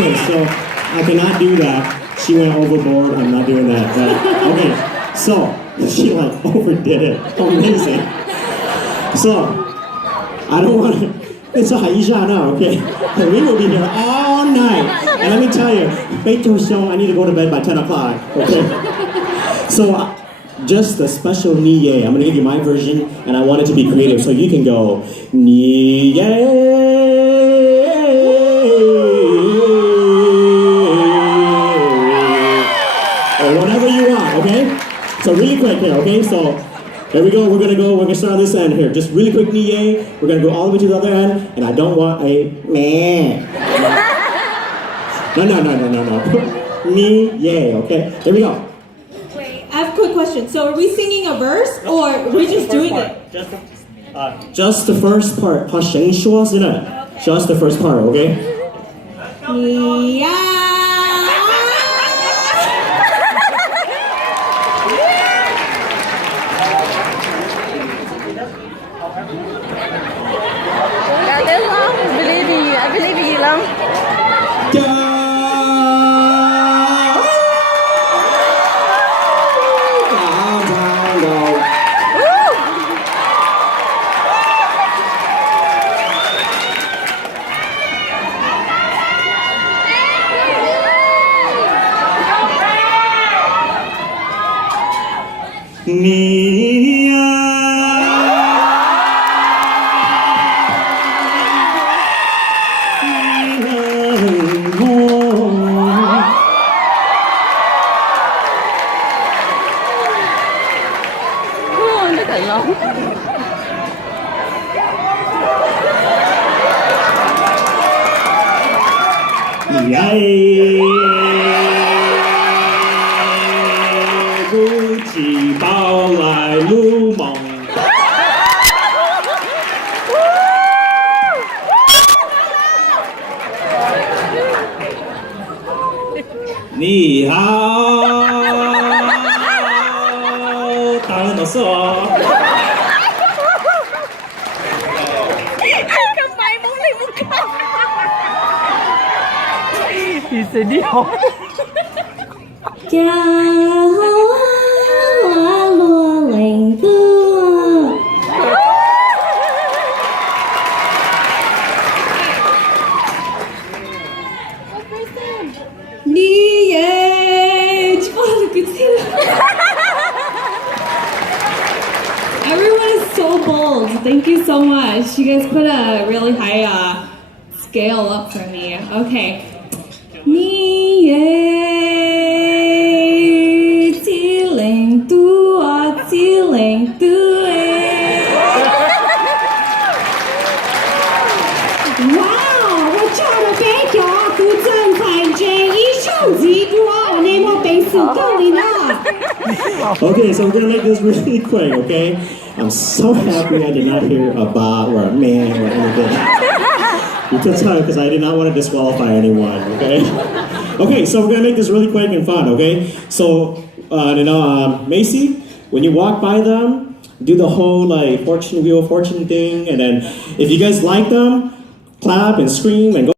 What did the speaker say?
Okay, so I cannot do that. She went overboard. I'm not doing that. But, okay, so she like overdid it. Amazing. So I don't want to. It's a Aisha now, okay? And we will be here all night. And let me tell you, Beito show, I need to go to bed by 10 o'clock, okay? So just a special Niye. I'm gonna give you my version, and I want it to be creative, so you can go Niye. Or whatever you want, okay? So really quick here, okay? So here we go, we're gonna start on this end here. Just really quick Niye. We're gonna go all the way to the other end, and I don't want a meh. No. Niye, okay? Here we go. Wait, I have a quick question. So are we singing a verse or are we just doing it? Just the first part. 他先说是的 Just the first part, okay? Yeah. Got this long? I believe in you. I believe in you, Long. Nó thật lắm. Vũ chỉ bao lại lưu mộng. Ni hao, tao nó sợ. Không phải muốn đi muốn không. Thì sẽ đi hỏi. Cha hoa lúa lành tưa. Niye. Everyone is so bold. Thank you so much. You guys put a really high scale up for me. Okay. Niye. Okay, so we're gonna make this really quick, okay? I'm so happy I did not hear a ba or a man or anything. You can tell because I did not want to disqualify anyone, okay? Okay, so we're gonna make this really quick and fun, okay? So, Macy, when you walk by them, do the whole like fortune wheel fortune thing, and then if you guys like them, clap and scream and go.